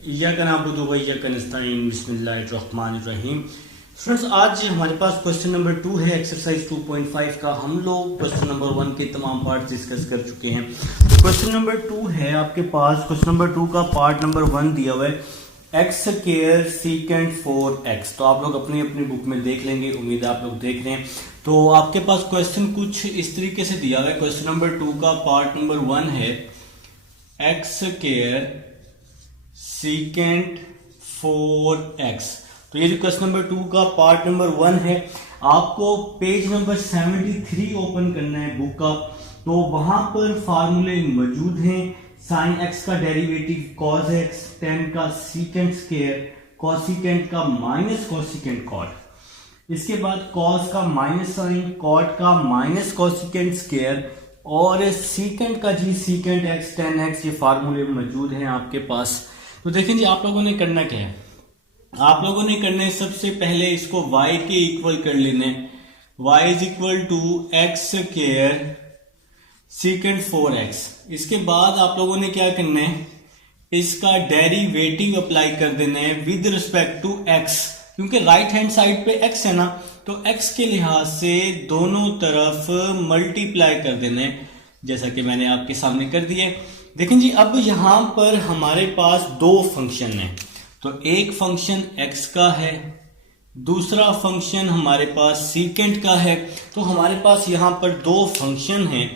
इय्याका नअबुदु व इय्याका नस्तईन बिस्मिल्लाहिर्रहमानिर्रहीम। स्टूडेंट्स, आज हमारे पास क्वेश्चन नंबर 2 है एक्सरसाइज 2.5 का। हम लोग क्वेश्चन नंबर 1 के तमाम पार्ट डिस्कस कर चुके हैं। तो क्वेश्चन नंबर 2 है आपके पास। क्वेश्चन नंबर 2 का पार्ट नंबर 1 दिया हुआ है एक्स स्क्वायर सीकेंट 4x। तो आप लोग अपनी अपनी बुक में देख लेंगे, उम्मीद है आप लोग देख रहे हैं। तो आपके पास क्वेश्चन कुछ इस तरीके से दिया हुआ है। क्वेश्चन नंबर 2 का पार्ट नंबर 1 है एक्स स्क्वायर सीकेंट 4x। तो ये जो क्वेश्चन नंबर 2 का पार्ट नंबर 1 है, आपको पेज नंबर 73 ओपन करना है बुक का। तो वहां पर फार्मूले मौजूद हैं। साइन x का डेरिवेटिव कॉस x, tan का सीकेंट स्क्वायर, कॉसिकेंट का माइनस कॉसिकेंट कॉट, इसके बाद कॉस का माइनस साइन, कॉट का माइनस कॉसिकेंट स्क्वायर, और सीकेंट का जी सीकेंट x, tan x, ये फार्मूले मौजूद हैं आपके पास। तो देखें जी, आप लोगों ने करना क्या है, आप लोगों ने करना है सबसे पहले इसको y के इक्वल कर लेना है। y is equal to x square secant 4x। इसके बाद आप लोगों ने क्या करना है, इसका डेरिवेटिव अप्लाई कर देना है विद रिस्पेक्ट टू x, क्योंकि राइट हैंड साइड पे x है ना, तो x के लिहाज से दोनों तरफ मल्टीप्लाई कर देना है, जैसा कि मैंने आपके सामने कर दिया है। देखें जी, अब यहां पर हमारे पास दो फंक्शन है। तो एक फंक्शन x का है, दूसरा फंक्शन हमारे पास सीकेंट का है। तो हमारे पास यहां पर दो फंक्शन हैं।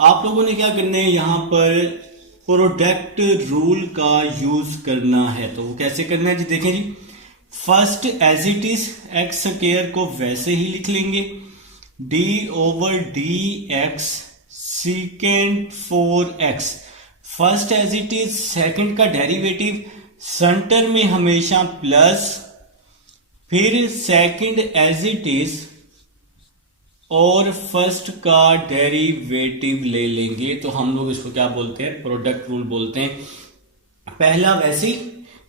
आप लोगों ने क्या करना है, यहां पर प्रोडक्ट रूल का यूज करना है। तो वो कैसे करना है जी, देखें जी, first as it is x square को वैसे ही लिख लेंगे, d over d x secant 4x। First as it is, second का डेरिवेटिव सेंटर में हमेशा प्लस, फिर सेकंड एज इट इज और फर्स्ट का डेरिवेटिव ले लेंगे। तो हम लोग इसको क्या बोलते हैं, प्रोडक्ट रूल बोलते हैं। पहला वैसे ही,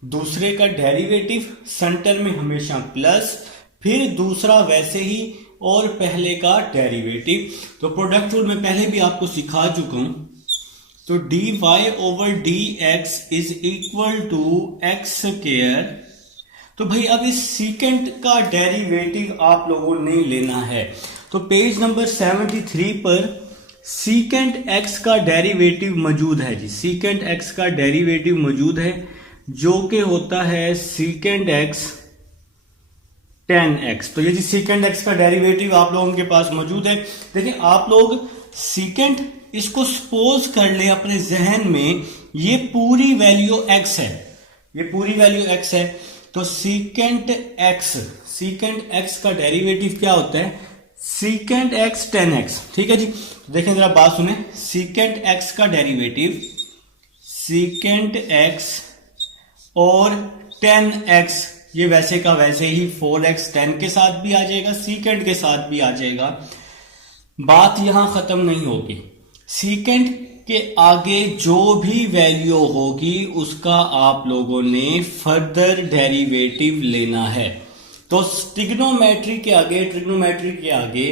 दूसरे का डेरिवेटिव सेंटर में हमेशा प्लस, फिर दूसरा वैसे ही और पहले का डेरिवेटिव। तो प्रोडक्ट रूल में पहले भी आपको सिखा चुका हूं। तो dy over dx is equal to x square. तो भाई अब इस सीकेंट का डेरिवेटिव आप लोगों ने लेना है। तो पेज नंबर 73 पर सीकेंट x का डेरिवेटिव मौजूद है जी, सीकेंट x का डेरिवेटिव मौजूद है, जो कि होता है सीकेंट x tan x। तो ये जी सीकेंट x का डेरिवेटिव आप लोगों के पास मौजूद है। देखिए, आप लोग सीकेंट इसको सपोज कर ले अपने जहन में, ये पूरी वैल्यू x है, ये पूरी वैल्यू x है। तो सीकेंट x का डेरिवेटिव क्या होता है, सीकेंट x tan x। ठीक है जी, देखें जरा बात सुने, सीकेंट x का डेरिवेटिव सीकेंट x और tan x, ये वैसे का वैसे ही 4x tan के साथ भी आ जाएगा, सीकेंट के साथ भी आ जाएगा। बात यहां खत्म नहीं होगी, सीकेंट के आगे जो भी वैल्यू होगी उसका आप लोगों ने फर्दर डेरिवेटिव लेना है। तो ट्रिग्नोमेट्री के आगे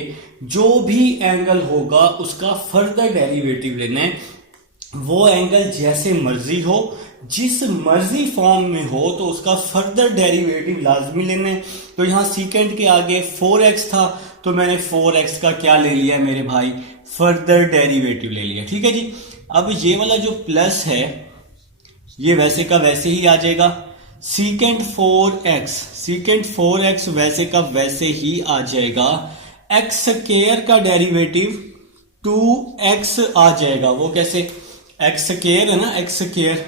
जो भी एंगल होगा उसका फर्दर डेरिवेटिव लेना है। वो एंगल जैसे मर्जी हो, जिस मर्जी फॉर्म में हो, तो उसका फर्दर डेरिवेटिव लाजमी लेना है। तो यहां सीकेंट के आगे 4x था, तो मैंने 4x का क्या ले लिया मेरे भाई, फर्दर डेरिवेटिव ले लिया। ठीक है जी, अब ये वाला जो प्लस है ये वैसे का वैसे ही आ जाएगा। सीकेंट 4x वैसे का वैसे ही आ जाएगा। एक्स स्क्वायर का डेरिवेटिव 2x आ जाएगा। वो कैसे, एक्स स्क्वायर है ना, एक्स स्क्वायर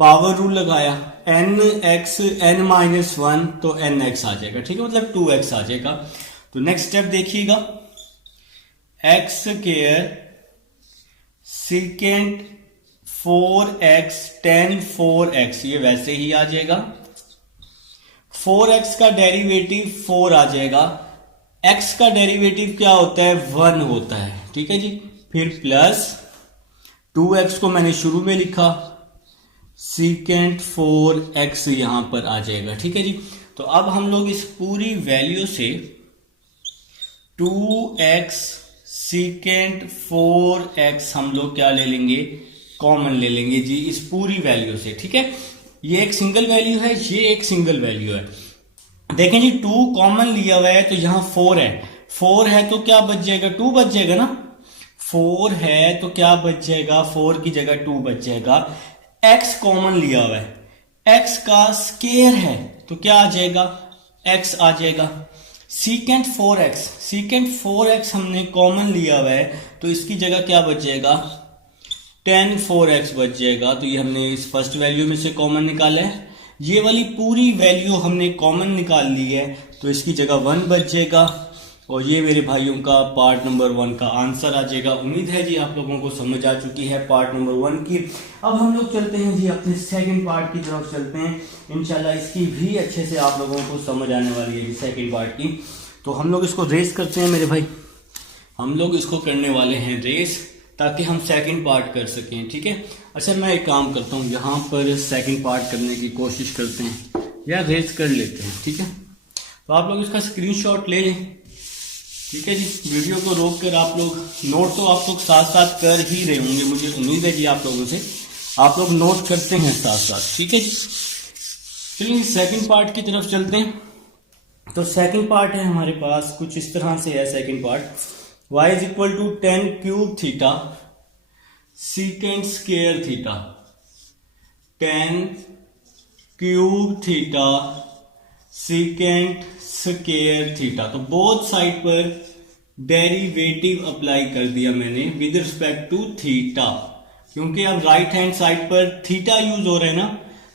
पावर रूल लगाया, n माइनस 1 तो nx आ जाएगा। ठीक है, मतलब 2x आ जाएगा। तो नेक्स्ट स्टेप देखिएगा, x square secant 4x tan 4x, ये वैसे ही आ जाएगा। 4x का डेरिवेटिव 4 आ जाएगा। x का डेरिवेटिव क्या होता है, 1 होता है। ठीक है जी, फिर प्लस 2x को मैंने शुरू में लिखा, सीकेंट 4x यहां पर आ जाएगा। ठीक है जी, तो अब हम लोग इस पूरी वैल्यू से 2x सीकेंट 4x हम लोग क्या ले लेंगे, कॉमन ले लेंगे जी इस पूरी वैल्यू से। ठीक है, ये एक सिंगल वैल्यू है, ये एक सिंगल वैल्यू है। देखें जी 2 कॉमन लिया हुआ है तो यहाँ 4 है, 4 है तो क्या बच जाएगा, 2 बच जाएगा ना। 4 है तो क्या बच जाएगा, 4 की जगह 2 बच जाएगा। x कॉमन लिया हुआ है, x का स्केयर है तो क्या आ जाएगा, x आ जाएगा। सीकेंट 4x हमने कॉमन लिया हुआ है तो इसकी जगह क्या बच जाएगा, tan 4x बच जाएगा। तो ये हमने इस फर्स्ट वैल्यू में से कॉमन निकाला है, ये वाली पूरी वैल्यू हमने कॉमन निकाल ली है तो इसकी जगह 1 बच जाएगा। और ये मेरे भाइयों का पार्ट नंबर 1 का आंसर आ जाएगा। उम्मीद है जी आप लोगों को समझ आ चुकी है पार्ट नंबर 1 की। अब हम लोग चलते हैं जी अपने सेकंड पार्ट की तरफ चलते हैं। इंशाल्लाह इसकी भी अच्छे से आप लोगों को समझ आने वाली है जी सेकंड पार्ट की। तो हम लोग इसको रेस करते हैं मेरे भाई, हम लोग इसको करने वाले हैं रेस, ताकि हम सेकंड पार्ट कर सकें, ठीक है। अच्छा मैं एक काम करता हूँ, यहाँ पर सेकंड पार्ट करने की कोशिश करते हैं या रेस कर लेते हैं, ठीक है। तो आप लोग इसका स्क्रीनशॉट ले लें, ठीक है जी। वीडियो को रोक कर आप लोग नोट तो आप लोग साथ साथ कर ही रहे होंगे, मुझे उम्मीद है जी आप लोगों से आप लोग नोट करते हैं साथ साथ, ठीक है जी। चलिए सेकंड पार्ट की तरफ चलते हैं। तो सेकंड पार्ट है हमारे पास, कुछ इस तरह से है second part. y is equal to 10 cube theta secant square theta, 10 cube theta secant square theta. तो बोथ साइड पर डेरिवेटिव अप्लाई कर दिया मैंने विद रिस्पेक्ट टू थीटा, क्योंकि अब राइट हैंड साइड पर थीटा यूज हो रहा है ना,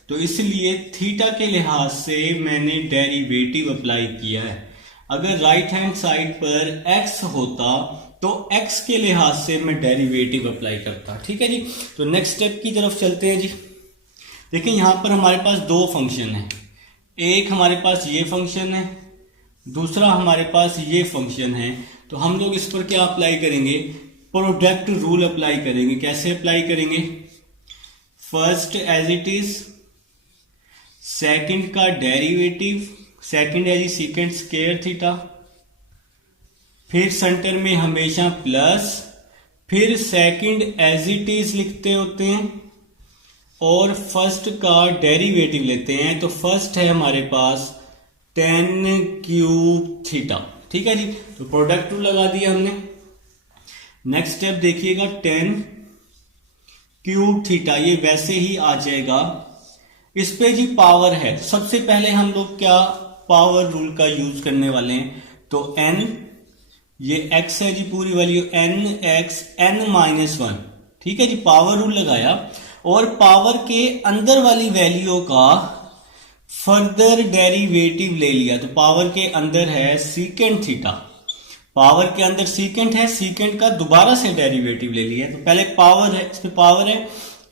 तो इसलिए थीटा के लिहाज से मैंने डेरिवेटिव अप्लाई किया है। अगर राइट हैंड साइड पर x होता तो x के लिहाज से मैं डेरिवेटिव अप्लाई करता, ठीक है जी। तो नेक्स्ट स्टेप की तरफ चलते हैं जी। देखिए यहां पर हमारे पास दो फंक्शन है, एक हमारे पास ये फंक्शन है, दूसरा हमारे पास ये फंक्शन है। तो हम लोग इस पर क्या अप्लाई करेंगे, प्रोडक्ट रूल अप्लाई करेंगे। कैसे अप्लाई करेंगे, first as it is, second का डेरिवेटिव, सेकंड है जी सीकेंट स्क्वायर थीटा, फिर सेंटर में हमेशा प्लस, फिर सेकंड एज इट इज लिखते होते हैं और फर्स्ट का डेरिवेटिव लेते हैं। तो फर्स्ट है हमारे पास 10 क्यूब थीटा, ठीक है जी। तो प्रोडक्ट रूल लगा दिया हमने। नेक्स्ट स्टेप देखिएगा, 10 क्यूब थीटा, ये वैसे ही आ जाएगा। इस पे जी पावर है, तो सबसे पहले हम लोग क्या पावर रूल का यूज करने वाले हैं। तो n, ये x है जी पूरी वैल्यू, nx n-1, ठीक है जी। पावर रूल लगाया और पावर के अंदर वाली वैल्यू का फर्दर डेरिवेटिव ले लिया। तो पावर के अंदर है सीकेंट थीटा, पावर के अंदर सीकेंट है, सीकेंट का दोबारा से डेरिवेटिव ले लिया। तो पहले पावर है, इस पे पावर है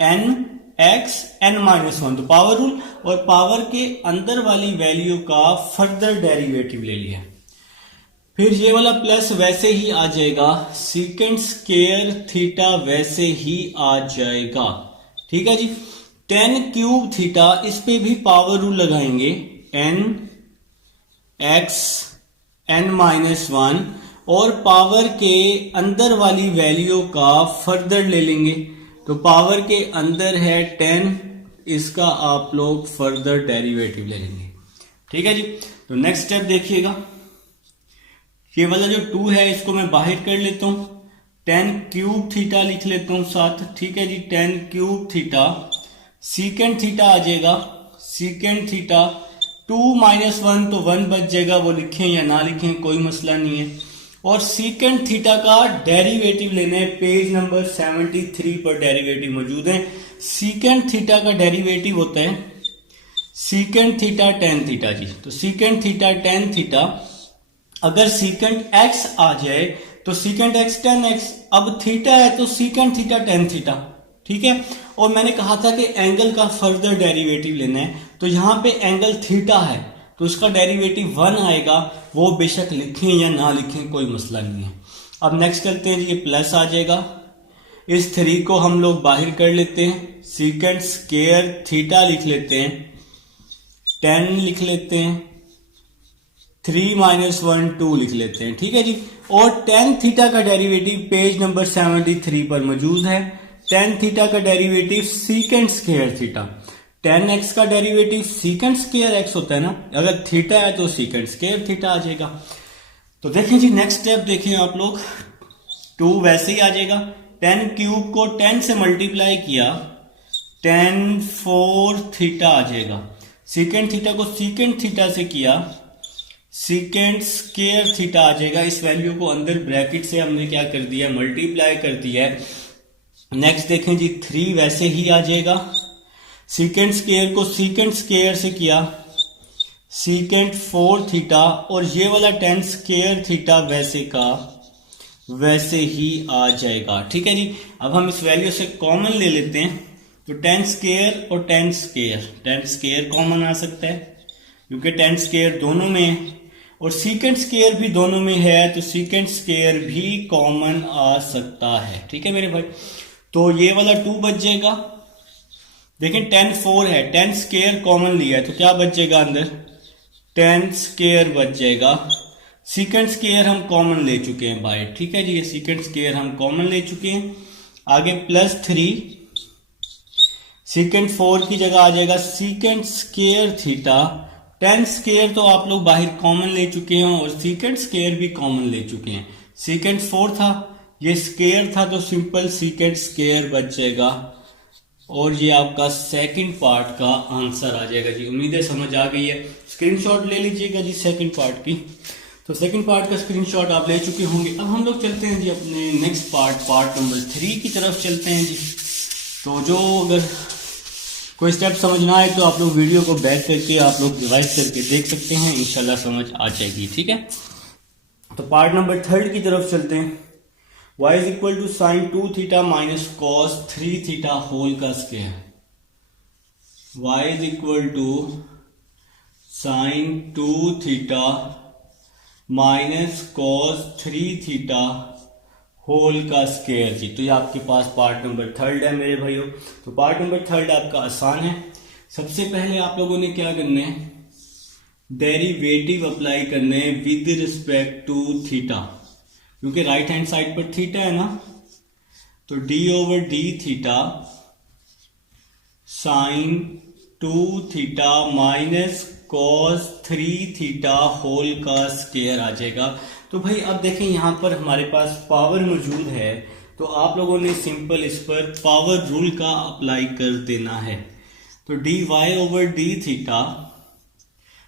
nx n-1, तो पावर रूल, और पावर के अंदर वाली वैल्यू का फर्दर डेरिवेटिव ले लिया। फिर ये वाला प्लस वैसे ही आ जाएगा, सीकेंट स्क्वायर थीटा वैसे ही आ जाएगा, ठीक है जी। 10 क्यूब थीटा, इस पे भी पावर रूल लगाएंगे, nx n-1, और पावर के अंदर वाली वैल्यू का फर्दर ले लेंगे। तो पावर के अंदर है 10, इसका आप लोग फर्दर डेरिवेटिव ले लेंगे, ठीक है जी। तो नेक्स्ट स्टेप देखिएगा, ये वाला जो 2 है इसको मैं बाहर कर लेता हूं, 10 क्यूब थीटा लिख लेता हूं साथ, ठीक है जी। 10 क्यूब थीटा, सीकेंट थीटा आ जाएगा, सीकेंट थीटा 2-1 तो 1 बच जाएगा, वो लिखें या ना लिखें कोई मसला नहीं है। और सीकेंट थीटा का डेरिवेटिव लेना है, पेज नंबर 73 पर डेरिवेटिव मौजूद है। सीकेंट थीटा का डेरिवेटिव होता है सीकेंट थीटा टेन थीटा जी। तो सीकेंट थीटा टेन थीटा, अगर सीकेंट एक्स आ जाए तो सीकेंट एक्स टेन एक्स, अब थीटा है तो सीकेंट थीटा टेन थीटा, ठीक है। और मैंने कहा था कि एंगल का फर्दर डेरिवेटिव लेना है, तो यहां पे एंगल थीटा है तो उसका डेरिवेटिव 1 आएगा, वो बेशक लिखें या ना लिखें कोई मसला नहीं है। अब नेक्स्ट करते हैं जी, ये प्लस आ जाएगा, इस 3 को हम लोग बाहर कर लेते हैं, सीकेंट स्क्वायर थीटा लिख लेते हैं, 10 लिख लेते हैं, 3-1 2 लिख लेते हैं, ठीक है जी। और टेन थीटा का डेरिवेटिव पेज नंबर 73 पर मौजूद है। टेन थीटा का derivative secant square theta, 10x का डेरिवेटिव सीकेंट स्क्वायर x होता है ना, अगर थीटा है तो सीकेंट स्क्वायर थीटा आ जाएगा। तो देखें जी नेक्स्ट स्टेप देखें आप लोग, 2 वैसे ही आ जाएगा। 10 क्यूब को 10 से मल्टीप्लाई किया, 10 4 थीटा आ जाएगा। सीकेंट थीटा को सीकेंट थीटा से किया, सीकेंट स्क्वायर थीटा आ जाएगा। इस वैल्यू को अंदर ब्रैकेट से हमने क्या कर दिया, मल्टीप्लाई कर दिया है। नेक्स्ट देखें जी 3 वैसे ही आ जाएगा। सीकेंट स्क्वायर को सीकेंट स्क्वायर से किया, सीकेंट 4 थीटा, और ये वाला 10 स्क्वायर थीटा वैसे का वैसे ही आ जाएगा। ठीक है जी, अब हम इस वैल्यू से कॉमन ले लेते हैं, तो 10 स्क्वायर और 10 स्क्वायर, 10 स्क्वायर कॉमन आ सकता है क्योंकि 10 स्क्वायर दोनों में है, और सीकेंट स्क्वायर भी दोनों में है, तो सीकेंट स्क्वायर भी कॉमन आ सकता है। ठीक है मेरे भाई, तो ये वाला 2 बच जाएगा। देखें 10 4 है, 10 स्क्वायर कॉमन लिया है, तो क्या बचेगा अंदर, 10 स्क्वायर बच जाएगा। सीकेंट स्क्वायर हम कॉमन ले चुके हैं भाई, ठीक है जी, ये सीकेंट स्क्वायर हम कॉमन ले चुके हैं। आगे +3, सीकेंट 4 की जगह आ जाएगा सीकेंट स्क्वायर थीटा। 10 स्क्वायर तो आप लोग बाहर कॉमन ले चुके हैं और सीकेंट स्क्वायर भी कॉमन ले चुके हैं। सीकेंट 4 था, ये स्क्वायर था, तो सिंपल सीकेंट स्क्वायर बच जाएगा, और ये आपका सेकंड पार्ट का आंसर आ जाएगा जी। उम्मीद है समझ आ गई है। स्क्रीनशॉट ले लीजिएगा जी सेकंड पार्ट की। तो सेकंड पार्ट का स्क्रीनशॉट आप ले चुके होंगे। अब हम लोग चलते हैं जी अपने नेक्स्ट पार्ट नंबर 3 की तरफ चलते हैं जी। तो जो अगर कोई स्टेप समझ ना आए तो आप लोग वीडियो को बैक करके आप लोग रिवाइज करके देख सकते हैं, इंशाल्लाह समझ आ जाएगी। ठीक है, तो पार्ट नंबर 3 की तरफ चलते हैं। y is equal to sine 2 theta minus cos 3 theta whole का square. y is equal to sine 2 theta minus cos 3 theta whole का स्क्वायर जी। तो ये आपके पास पार्ट नंबर 3 है मेरे भाइयों। तो पार्ट नंबर 3 आपका आसान है। सबसे पहले आप लोगों ने क्या करना है, डेरिवेटिव अप्लाई करने हैं विद रिस्पेक्ट टू थीटा, क्योंकि राइट हैंड साइड पर थीटा है ना, तो d/d theta sine 2 theta minus cos 3 theta whole का स्क्वायर आ जाएगा। तो भाई अब देखें यहाँ पर हमारे पास पावर मौजूद है, तो आप लोगों ने सिंपल इस पर पावर रूल का अप्लाई कर देना है। तो dy/d थीटा,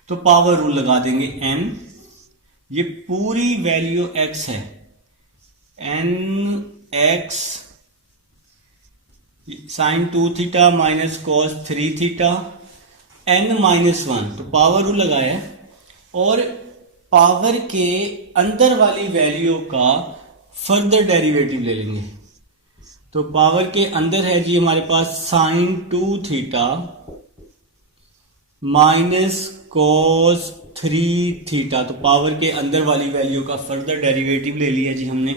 तो पावर रूल लगा देंगे n, ये पूरी वैल्यू x है, nx sine 2 theta minus cos 3 theta n-1, तो पावर रूल लगाया है, और पावर के अंदर वाली वैल्यू का फर्दर डेरिवेटिव ले लेंगे। तो पावर के अंदर है जी हमारे पास sine 2 theta minus cos 3 theta, तो पावर के अंदर वाली वैल्यू का फर्दर डेरिवेटिव ले लिया जी हमने।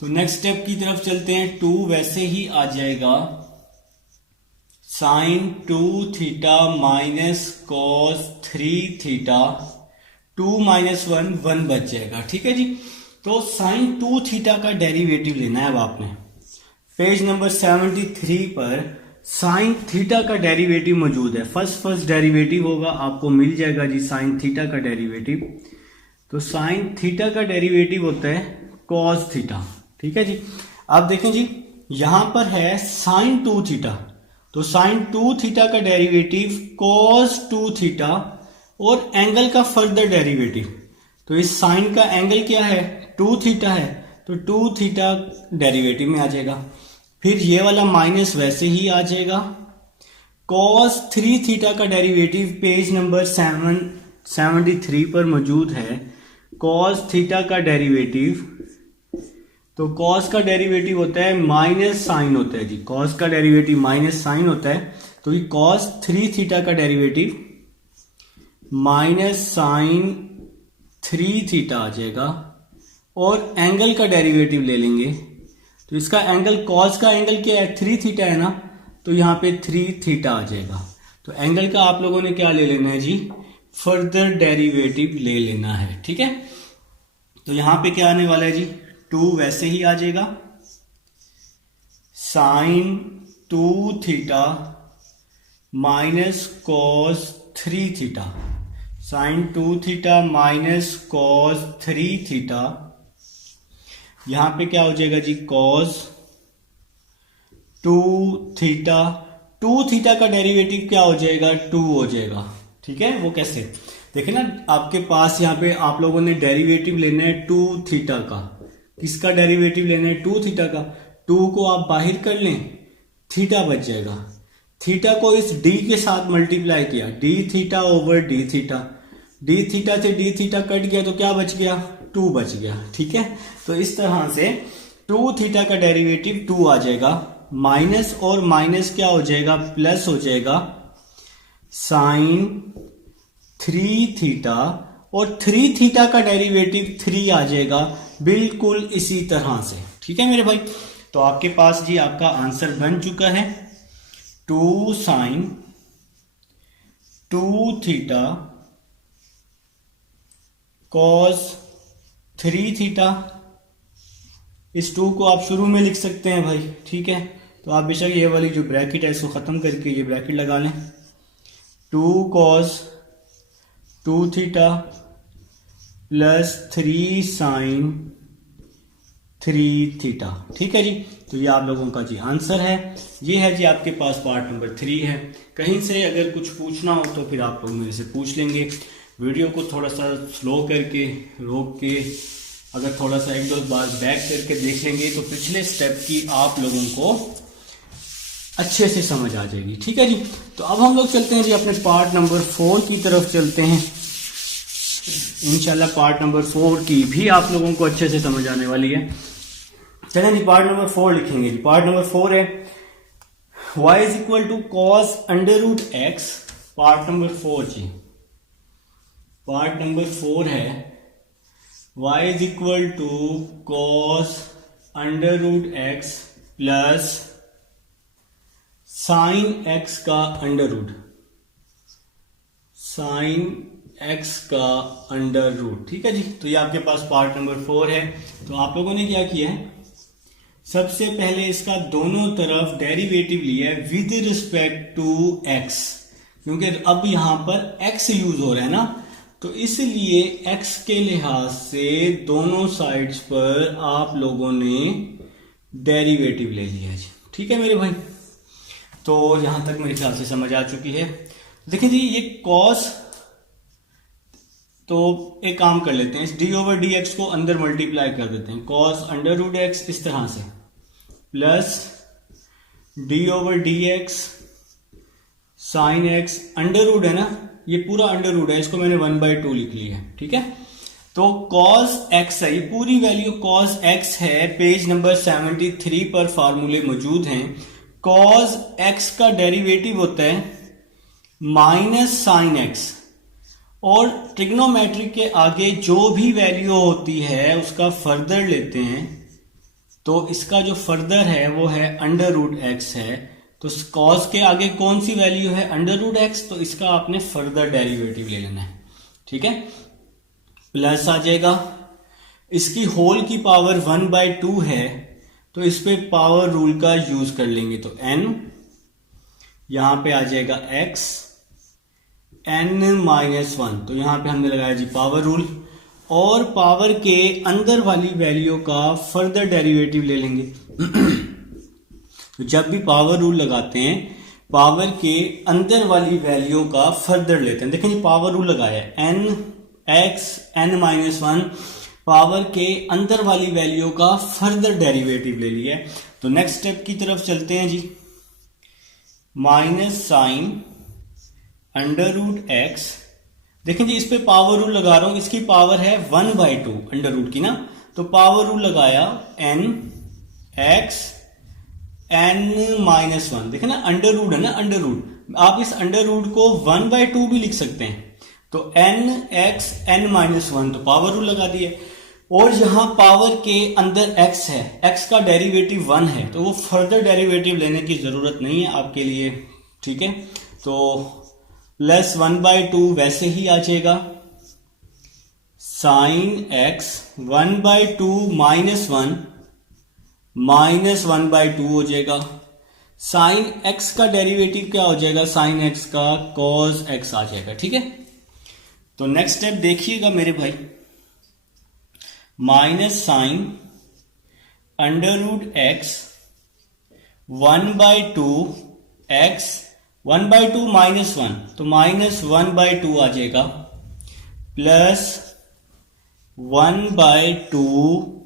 तो नेक्स्ट स्टेप की तरफ चलते हैं। 2 वैसे ही आ जाएगा, sine 2 theta minus cos 3 theta, 2 - 1 1 बच जाएगा। ठीक है जी, तो साइन 2 थीटा का डेरिवेटिव लेना है। अब आपने पेज नंबर 73 पर साइन थीटा का डेरिवेटिव मौजूद है। फर्स्ट डेरिवेटिव होगा, आपको मिल जाएगा जी साइन थीटा का डेरिवेटिव। तो साइन थीटा का डेरिवेटिव होता है कॉस थीटा। ठीक है जी, अब देखें जी यहां पर है साइन 2 थीटा, तो साइन 2 थीटा का डेरिवेटिव कॉस 2 थीटा और एंगल का फर्दर डेरिवेटिव। तो इस साइन का एंगल क्या है, 2 थीटा है, तो 2 थीटा डेरिवेटिव में आ जाएगा। फिर ये वाला माइनस वैसे ही आ जाएगा। कॉस 3 थीटा का डेरिवेटिव पेज नंबर 73 पर मौजूद है। कॉस थीटा का डेरिवेटिव, तो कॉस का डेरिवेटिव होता है माइनस साइन होता है जी, कॉस का डेरिवेटिव माइनस साइन होता है। तो ये कॉस 3 थीटा का डेरिवेटिव माइनस साइन 3 थीटा आ जाएगा, और एंगल का डेरिवेटिव ले लेंगे। तो इसका एंगल, कॉस का एंगल क्या है, 3 थीटा है ना, तो यहाँ पे 3 थीटा आ जाएगा। तो एंगल का आप लोगों ने क्या ले लेना है जी, फर्दर डेरिवेटिव ले लेना है। ठीक है, तो यहाँ पे क्या आने वाला है जी, 2 वैसे ही आ जाएगा, sine 2 theta minus cos 3 theta, sine 2 theta minus cos 3 theta, यहां पे क्या हो जाएगा जी, कॉस 2 थीटा। 2 थीटा का डेरिवेटिव क्या हो जाएगा, 2 हो जाएगा। ठीक है, वो कैसे, देखिए ना, आपके पास यहाँ पे आप लोगों ने डेरिवेटिव लेना है 2 थीटा का। किसका डेरिवेटिव लेना है, 2 थीटा का। 2 को आप बाहर कर लें, थीटा बच जाएगा। थीटा को इस डी के साथ मल्टीप्लाई किया, D theta over D theta, D theta से डी थीटा कट गया तो क्या बच गया, 2 बच गया। ठीक है, तो इस तरह से 2 थीटा का डेरिवेटिव 2 आ जाएगा, माइनस और माइनस क्या हो जाएगा, प्लस हो जाएगा, साइन 3 थीटा, और 3 थीटा का डेरिवेटिव 3 आ जाएगा, बिल्कुल इसी तरह से। ठीक है मेरे भाई, तो आपके पास जी आपका आंसर बन चुका है 2 साइन 2 थीटा कॉस 3 थीटा। इस 2 को आप शुरू में लिख सकते हैं भाई। ठीक है, तो आप बेशक ये वाली जो ब्रैकेट है इसको ख़त्म करके ये ब्रैकेट लगा लें, 2 cos 2 theta plus 3 sine 3 theta. ठीक है जी, तो ये आप लोगों का जी आंसर है। ये है जी आपके पास पार्ट नंबर 3 है। कहीं से अगर कुछ पूछना हो तो फिर आप लोग मेरे से पूछ लेंगे। वीडियो को थोड़ा सा स्लो करके रोक के अगर थोड़ा सा 1-2 बार बैक करके देख लेंगे तो पिछले स्टेप की आप लोगों को अच्छे से समझ आ जाएगी। ठीक है जी, तो अब हम लोग चलते हैं जी अपने पार्ट नंबर 4 की तरफ चलते हैं। इंशाल्लाह पार्ट नंबर 4 की भी आप लोगों को अच्छे से समझ आने वाली है। चलें जी, पार्ट नंबर 4 लिखेंगे जी। पार्ट नंबर 4 है y is equal to cos under root x. Part number 4 जी, पार्ट नंबर 4 है y is equal to cos under root x plus sine x का अंडर रूट, साइन एक्स का under root. ठीक है जी, तो ये आपके पास पार्ट नंबर 4 है। तो आप लोगों ने क्या किया है, सबसे पहले इसका दोनों तरफ डेरिवेटिव लिया है विद रिस्पेक्ट टू x, क्योंकि अब यहां पर x यूज हो रहा है ना, तो इसलिए x के लिहाज से दोनों साइड्स पर आप लोगों ने डेरिवेटिव ले लिया है। ठीक है मेरे भाई, तो यहां तक मेरे ख्याल से समझ आ चुकी है। देखिए जी, ये cos, तो एक काम कर लेते हैं, इस d ओवर डी एक्स को अंदर मल्टीप्लाई कर देते हैं, cos अंडर रूट एक्स इस तरह से, plus d over d x sine x, under root है ना, ये पूरा अंडर रूट है, इसको मैंने 1/2 लिख लिया है। ठीक है, तो cos x है, ये पूरी वैल्यू cos x है, पेज नंबर 73 पर फार्मूले मौजूद हैं। cos x का डेरिवेटिव होता है माइनस साइन एक्स, और ट्रिग्नोमेट्रिक के आगे जो भी वैल्यू होती है उसका फर्दर लेते हैं, तो इसका जो फर्दर है वो है अंडर रूट एक्स है। तो cos के आगे कौन सी वैल्यू है, अंडर रूट एक्स, तो इसका आपने फर्दर डेरिवेटिव ले लेना है। ठीक है, प्लस आ जाएगा, इसकी होल की पावर 1/2 है, तो इस पे पावर रूल का यूज कर लेंगे, तो n यहां पे आ जाएगा x n-1, तो यहां पे हमने लगाया जी पावर रूल, और पावर के अंदर वाली वैल्यू का फर्दर डेरिवेटिव ले लेंगे। तो जब भी पावर रूल लगाते हैं, पावर के अंदर वाली वैल्यू का फर्दर लेते हैं। देखें जी, पावर रूल लगाया है, n(x n-1), पावर के अंदर वाली वैल्यू का फर्दर डेरिवेटिव ले लिया है। तो नेक्स्ट स्टेप की तरफ चलते हैं जी, minus sine under root x. देखें जी, इस पे पावर रूल लगा रहा हूं, इसकी पावर है 1/2 अंडर रूट की ना, तो पावर रूल लगाया n(x n-1), देखें ना, अंडर रूट है ना, अंडर रूट, आप इस अंडर रूट को 1/2 भी लिख सकते हैं, तो n(x n-1), तो पावर रूल लगा दिया। और यहां पावर के अंदर x है, x का डेरिवेटिव 1 है, तो वो फर्दर डेरिवेटिव लेने की जरूरत नहीं है आपके लिए। ठीक है, तो प्लस 1/2 वैसे ही आ जाएगा, साइन x 1/2 -1 -1/2 हो जाएगा, साइन एक्स का डेरिवेटिव क्या हो जाएगा, साइन एक्स का कॉस एक्स आ जाएगा। ठीक है, तो नेक्स्ट स्टेप देखिएगा मेरे भाई, minus sine under root x 1/2 x 1/2 -1, तो -1/2 आ जाएगा, प्लस 1/2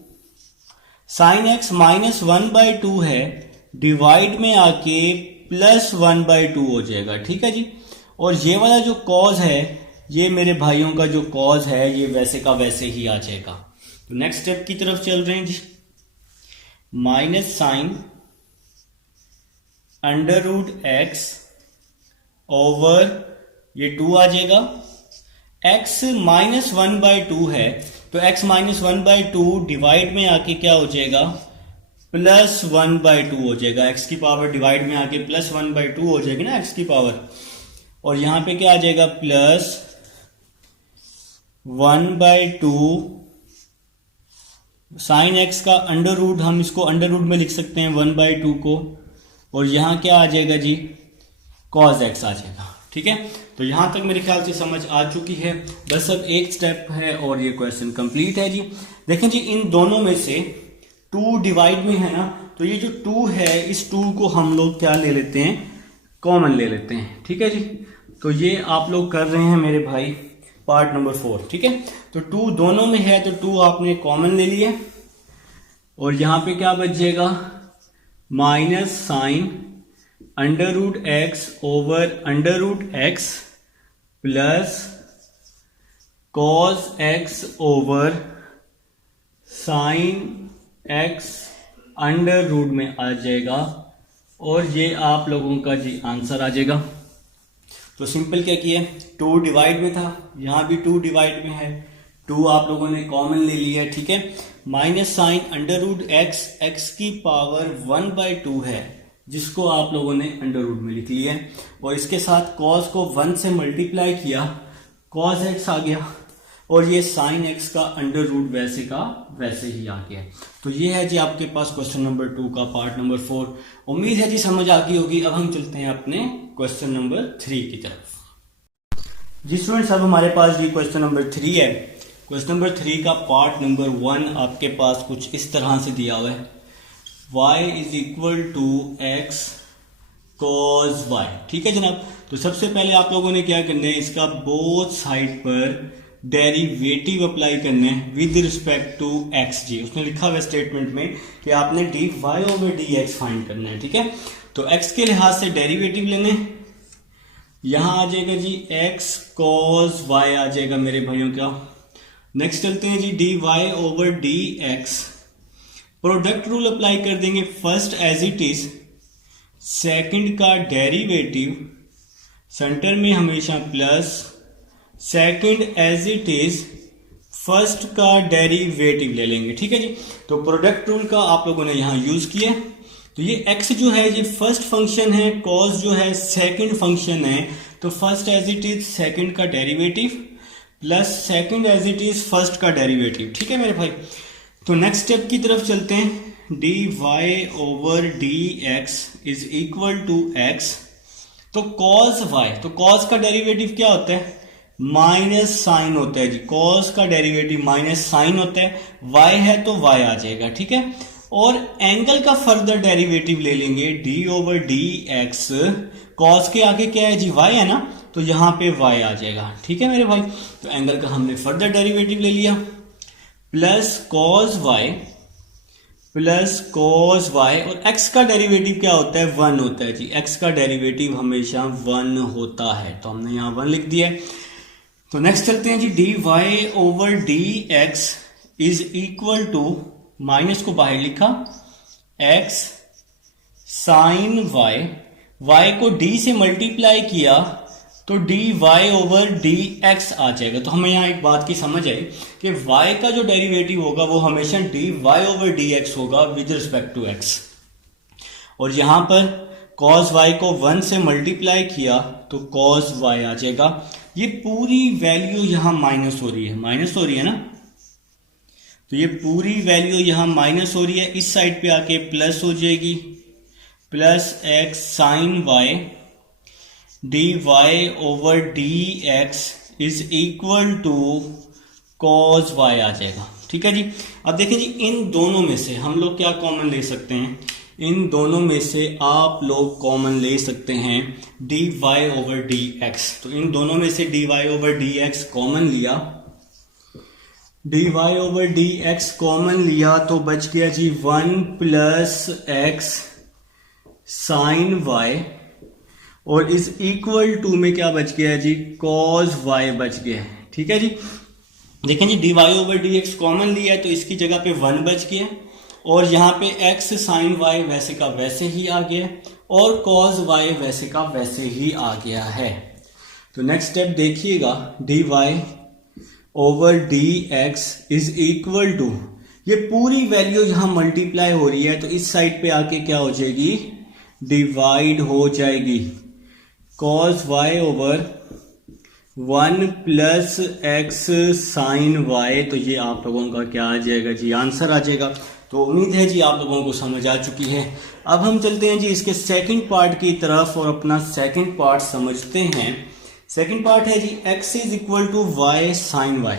साइन एक्स -1/2 है, डिवाइड में आके प्लस 1/2 हो जाएगा। ठीक है जी, और ये वाला जो कॉज है, ये मेरे भाइयों का जो कॉज है, ये वैसे का वैसे ही आ जाएगा। तो नेक्स्ट स्टेप की तरफ चल रहे हैं जी, minus sine under root x over ये 2 आ जाएगा, x -1/2 है, तो x -1/2 डिवाइड में आके क्या हो जाएगा, प्लस 1/2 हो जाएगा। x की पावर डिवाइड में आके प्लस 1/2 हो जाएगी ना x की पावर, और यहां पे क्या आ जाएगा, प्लस 1/2 साइन x का अंडर रूट, हम इसको अंडर रूट में लिख सकते हैं 1/2 को, और यहां क्या आ जाएगा जी, कॉस x आ जाएगा। ठीक है, तो यहां तक मेरे ख्याल से समझ आ चुकी है, बस अब एक स्टेप है और ये क्वेश्चन कंप्लीट है जी। देखें जी, इन दोनों में से 2 डिवाइड में है ना, तो ये जो 2 है, इस 2 को हम लोग क्या ले लेते हैं, कॉमन ले लेते हैं। ठीक है जी, तो ये आप लोग कर रहे हैं मेरे भाई पार्ट नंबर 4। ठीक है, तो 2 दोनों में है, तो 2 आपने कॉमन ले लिया, और यहां पे क्या बच जाएगा, minus sine under root x over under root x plus cos x over sine x under root में आ जाएगा, और ये आप लोगों का जी आंसर आ जाएगा। तो सिंपल क्या किया, 2 डिवाइड में था, यहां भी 2 डिवाइड में है, 2 आप लोगों ने कॉमन ले लिया है। ठीक है, minus sine under root x, x की पावर 1/2 है, जिसको आप लोगों ने अंडर रूट में लिख लिया है, और इसके साथ कॉस को 1 से मल्टीप्लाई किया, कॉस एक्स आ गया, और ये साइन एक्स का अंडर रूट वैसे का वैसे ही आ गया। तो ये है जी आपके पास क्वेश्चन नंबर 2 का पार्ट नंबर 4। उम्मीद है जी समझ आ गई होगी। अब हम चलते हैं अपने क्वेश्चन नंबर 3 की तरफ। जी स्टूडेंट्स, अब हमारे पास जी क्वेश्चन नंबर 3 है। क्वेश्चन नंबर 3 का पार्ट नंबर 1 आपके पास कुछ इस तरह से दिया हुआ है, y = x cos y। ठीक है जनाब, तो सबसे पहले आप लोगों ने क्या करना है, इसका बोथ साइड पर डेरिवेटिव अप्लाई करना है विद रिस्पेक्ट टू x जी। उसने लिखा हुआ स्टेटमेंट में कि आपने dy/dx फाइंड करना है। ठीक है, तो x के लिहाज से डेरिवेटिव लेने, यहां आ जाएगा जी x cos y आ जाएगा मेरे भाइयों का। नेक्स्ट चलते हैं जी, dy/dx, प्रोडक्ट रूल अप्लाई कर देंगे, first as it is, second का डेरिवेटिव, सेंटर में हमेशा plus, second as it is, first का डेरिवेटिव ले लेंगे। ठीक है जी, तो प्रोडक्ट रूल का आप लोगों ने यहां यूज किया। तो ये x जो है ये फर्स्ट फंक्शन है, cos जो है सेकंड फंक्शन है, तो first as it is second का derivative plus second as it is first का डेरिवेटिव। ठीक है मेरे भाई, तो नेक्स्ट स्टेप की तरफ चलते हैं, dy/dx = x, तो cos y, तो cos का डेरिवेटिव क्या होता है, माइनस साइन होता है जी, cos का डेरिवेटिव माइनस साइन होता है, y है तो y आ जाएगा। ठीक है, और एंगल का फर्दर डेरिवेटिव ले लेंगे, d/dx, cos के आगे क्या है जी, y है ना, तो यहां पे y आ जाएगा। ठीक है मेरे भाई, तो एंगल का हमने फर्दर डेरिवेटिव ले लिया, प्लस cos y, और x का डेरिवेटिव क्या होता है, 1 होता है जी, x का डेरिवेटिव हमेशा 1 होता है, तो हमने यहां 1 लिख दिया है। तो नेक्स्ट चलते हैं जी, dy/dx = माइनस को बाहर लिखा, x sin y को d से मल्टीप्लाई किया, तो dy/dx आ जाएगा। तो हमें यहां एक बात की समझ आई कि y का जो डेरिवेटिव होगा वो हमेशा dy/dx होगा विद रिस्पेक्ट टू x, और यहां पर cos y को 1 से मल्टीप्लाई किया तो cos y आ जाएगा। ये पूरी वैल्यू यहां माइनस हो रही है ना, तो ये पूरी वैल्यू यहां माइनस हो रही है, इस साइड पे आके प्लस हो जाएगी, plus x sine y d y over d x is equal to cos y आ जाएगा। ठीक है जी। अब देखिए जी, इन दोनों में से हम लोग क्या कॉमन ले सकते हैं? इन दोनों में से आप लोग कॉमन ले सकते हैं d y over d x. तो इन दोनों में से d y over d x common लिया, d y over d x common लिया तो बच गया जी 1 प्लस एक्स साइन वाई, और इस इक्वल टू में क्या बच गया जी? कॉस वाई बच गया है। ठीक है जी। देखें जी, d y over d x common लिया है तो इसकी जगह पे 1 बच गया, और यहाँ पे एक्स साइन वाई वैसे का वैसे ही आ गया, और कॉस वाई वैसे का वैसे ही आ गया है। तो नेक्स्ट स्टेप देखिएगा, d y over d x is equal to, ये पूरी वैल्यू यहाँ मल्टीप्लाई हो रही है तो इस साइड पे आके क्या हो जाएगी? डिवाइड हो जाएगी। Cos y over 1 plus x sine y, तो ये आप लोगों का क्या आ जाएगा जी? आंसर आ जाएगा। तो उम्मीद है जी आप लोगों को समझ आ चुकी है। अब हम चलते हैं जी इसके सेकंड पार्ट की तरफ और अपना सेकंड पार्ट समझते हैं। सेकंड पार्ट है जी x is equal to y sine y,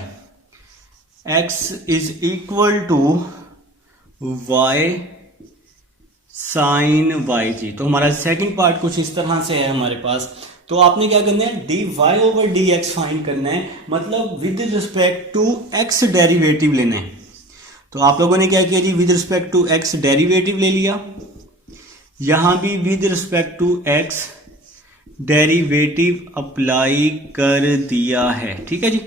x is equal to y sine y जी। तो हमारा सेकंड पार्ट कुछ इस तरह से है हमारे पास। तो आपने क्या करना है? D y over d x find करना है, मतलब with respect to x derivative लेना है। तो आप लोगों ने क्या किया जी? With respect to x derivative ले लिया, यहां भी with respect to x derivative apply कर दिया है। ठीक है जी।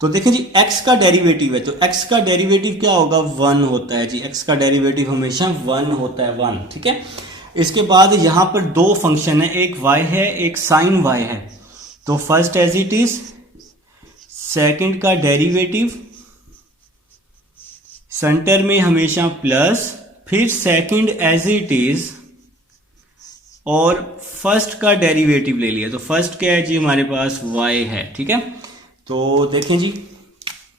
तो देखिए जी, x का डेरिवेटिव है तो x का डेरिवेटिव क्या होगा? 1 होता है जी। x का डेरिवेटिव हमेशा 1 होता है, 1। ठीक है। इसके बाद यहां पर दो फंक्शन है, एक y है एक साइन y है। तो first as it is, second का डेरिवेटिव सेंटर में हमेशा प्लस, फिर सेकंड एज इट इज, और फर्स्ट का डेरिवेटिव ले लिया। तो फर्स्ट क्या है जी? हमारे पास y है। ठीक है। तो देखें जी,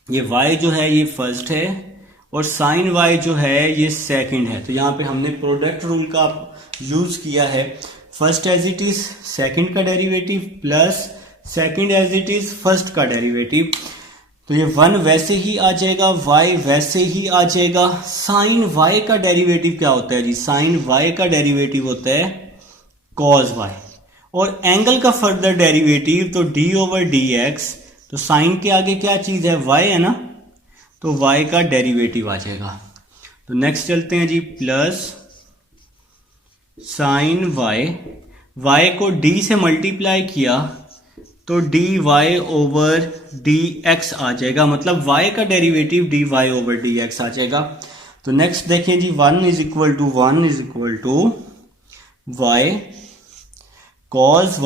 ये y जो है ये फर्स्ट है और साइन y जो है ये सेकंड है। तो यहाँ पे हमने प्रोडक्ट रूल का यूज किया है। First as it is second का derivative plus second as it is first का डेरिवेटिव। तो ये 1 वैसे ही आ जाएगा, y वैसे ही आ जाएगा। साइन y का डेरिवेटिव क्या होता है जी? साइन y का डेरिवेटिव होता है कॉस y, और एंगल का फर्दर डेरिवेटिव तो d ओवर डी एक्स। तो साइन के आगे क्या चीज है? y है ना, तो y का डेरिवेटिव आ जाएगा। तो नेक्स्ट चलते हैं जी, प्लस साइन y को d से मल्टीप्लाई किया तो dy ओवर dx आ जाएगा, मतलब y का डेरिवेटिव dy ओवर dx आ जाएगा। तो नेक्स्ट देखिए जी, 1 is equal to y cos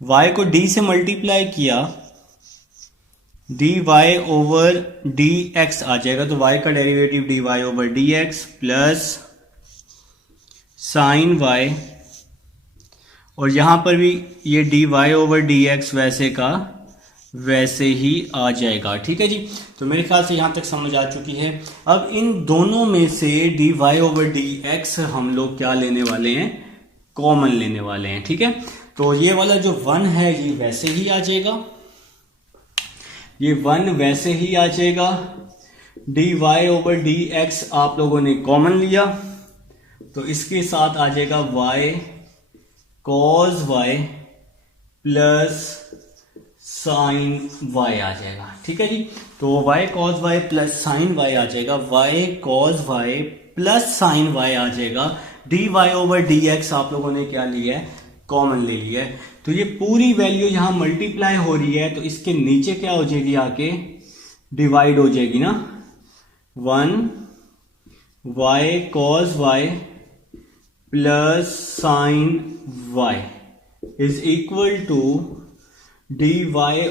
y को d से मल्टीप्लाई किया dy ओवर dx आ जाएगा। तो y का derivative dy over dx plus sine y, और यहां पर भी ये dy ओवर dx वैसे का वैसे ही आ जाएगा। ठीक है जी। तो मेरे ख्याल से यहां तक समझ आ चुकी है। अब इन दोनों में से dy ओवर dx हम लोग क्या लेने वाले हैं? कॉमन लेने वाले हैं। ठीक है। तो ये वाला जो 1 है ये वैसे ही आ जाएगा, ये 1 वैसे ही आ जाएगा। dy ओवर dx आप लोगों ने कॉमन लिया तो इसके साथ आ जाएगा y cos y plus sine y आ जाएगा। ठीक है जी। तो y cos y plus sine y आ जाएगा, y cos y plus sine y आ जाएगा। dy ओवर dx आप लोगों ने क्या लिया है? कॉमन ले लिया है। तो ये पूरी वैल्यू यहां मल्टीप्लाई हो रही है तो इसके नीचे क्या हो जाएगी? आके डिवाइड हो जाएगी ना। 1 y cos y plus sine y is equal to dy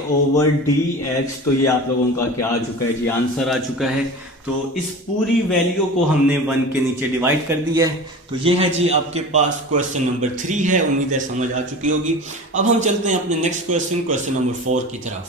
over dx। तो ये आप लोगों का क्या आ चुका है जी? आंसर आ चुका है। तो इस पूरी वैल्यू को हमने 1 के नीचे डिवाइड कर दिया है। तो ये है जी आपके पास क्वेश्चन नंबर 3 है। उम्मीद है समझ आ चुकी होगी। अब हम चलते हैं अपने नेक्स्ट क्वेश्चन नंबर 4 की तरफ।